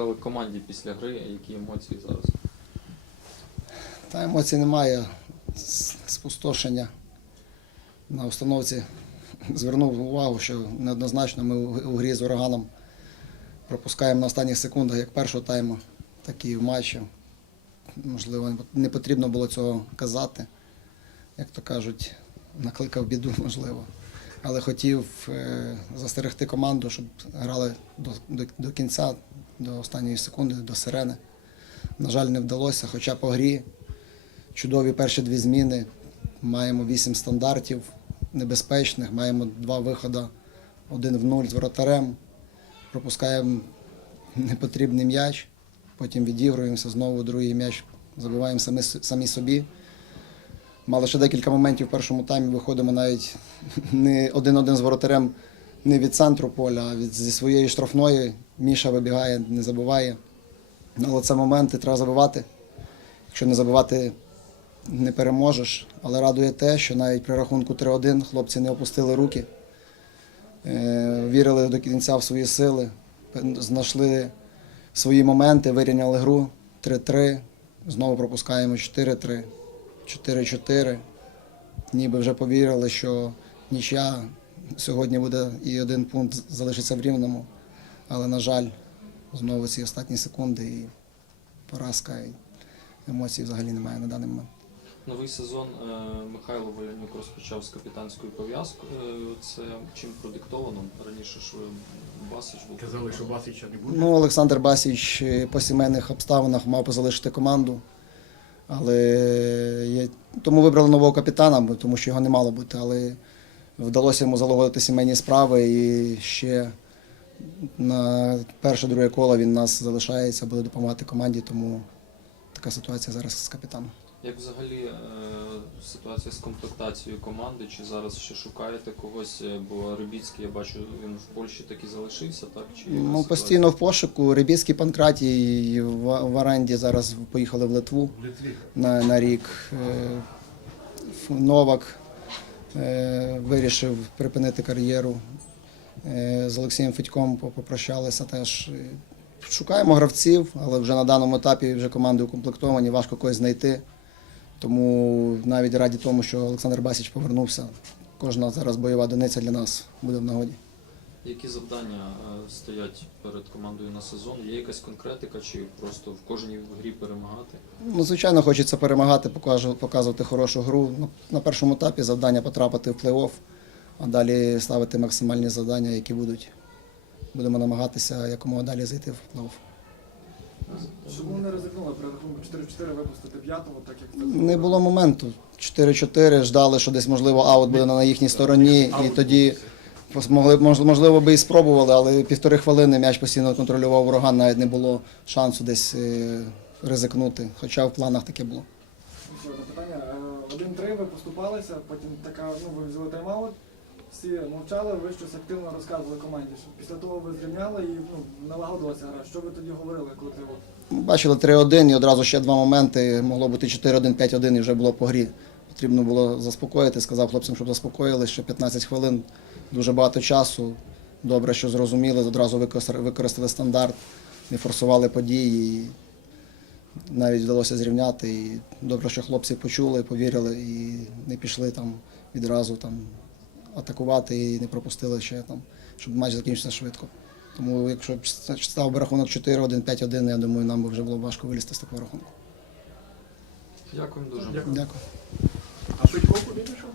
сказали команді після гри, які емоції зараз? Та емоцій немає. Спустошення. На установці звернув увагу, що неоднозначно ми у грі з ураганом пропускаємо на останніх секундах як першого тайму, так і в матчі. Можливо, не потрібно було цього казати. Як то кажуть, накликав біду, можливо. Але хотів е, застерегти команду, щоб грали до, до, до кінця, до останньої секунди, до сирени. На жаль, не вдалося, хоча по грі чудові перші дві зміни. Маємо вісім стандартів небезпечних, маємо два виходи, один в нуль з воротарем, пропускаємо непотрібний м'яч, потім відігруємося, знову другий м'яч забиваємо самі, самі собі. Мали ще декілька моментів в першому таймі, виходимо навіть не один-один з воротарем не від центру поля, а від, зі своєї штрафної. Міша вибігає, не забиває. Ну, Але це моменти треба забивати. Якщо не забивати, не переможеш. Але радує те, що навіть при рахунку 3-1 хлопці не опустили руки, е, вірили до кінця в свої сили, знайшли свої моменти, вирівняли гру 3-3, знову пропускаємо 4-3, 4-4. Ніби вже повірили, що нічия сьогодні буде і один пункт залишиться в рівному. Але, на жаль, знову ці останні секунди і поразка, і емоцій взагалі немає на даний момент. Новий сезон е, Михайло Волянюк розпочав з капітанською пов'язкою. Е, Це чим продиктовано? Раніше ж ви Басич був. Казали, що Басича не буде. Ну, Олександр Басіч е, по сімейних обставинах мав би залишити команду. Але є... тому вибрали нового капітана, тому що його не мало бути. Але вдалося йому залагодити сімейні справи і ще на перше-друге коло він нас залишається, буде допомагати команді, тому така ситуація зараз з капітаном. Як взагалі е, ситуація з комплектацією команди? Чи зараз ще шукаєте когось? Е, Бо Рибіцький, я бачу, він в Польщі так і залишився, так? Чи Ну, ситуація? постійно в пошуку. Рибіцький Панкратій в, в оренді зараз поїхали в Литву. В на, на рік. Е, Новак вирішив припинити кар'єру. Е, З Олексієм Федьком попрощалися теж. Е, Шукаємо гравців, але вже на даному етапі вже команди укомплектовані, важко когось знайти. Тому навіть раді тому, що Олександр Басіч повернувся. Кожна зараз бойова одиниця для нас буде в нагоді. Які завдання е, стоять перед командою на сезон? Є якась конкретика, чи просто в кожній грі перемагати? Ну, звичайно, хочеться перемагати, показувати хорошу гру. На першому етапі завдання потрапити в плей-офф, а далі ставити максимальні завдання, які будуть. Будемо намагатися якомога далі зайти в плей-офф. Чому не ризикнули при рахунку 4-4 випустити п'ятого, так як це Не було моменту. 4-4, ждали, що десь, можливо, аут буде на їхній стороні, і тоді могли, можливо, би і спробували, але півтори хвилини м'яч постійно контролював ураган, навіть не було шансу десь е, ризикнути. Хоча в планах таке було. Ще одне питання. Е, 1-3 ви поступалися, потім така, ну ви взяли тайм-аут, всі мовчали, ви щось активно розказували команді. Після того ви зрівняли і ну, налагодилася гра. Що ви тоді говорили, коли ти Бачили 3-1 і одразу ще два моменти. Могло бути 4-1, 5-1 і вже було по грі. Потрібно було заспокоїти. Сказав хлопцям, щоб заспокоїли. Ще 15 хвилин, дуже багато часу. Добре, що зрозуміли, одразу використали стандарт, не форсували події. І навіть вдалося зрівняти. І добре, що хлопці почули, повірили і не пішли там відразу там атакувати і не пропустили ще там, щоб матч закінчився швидко. Тому якщо б став би рахунок 4-1, 5-1, я думаю, нам би вже було важко вилізти з такого рахунку. Дякую дуже. Дякую. Дякую. 我不跟他说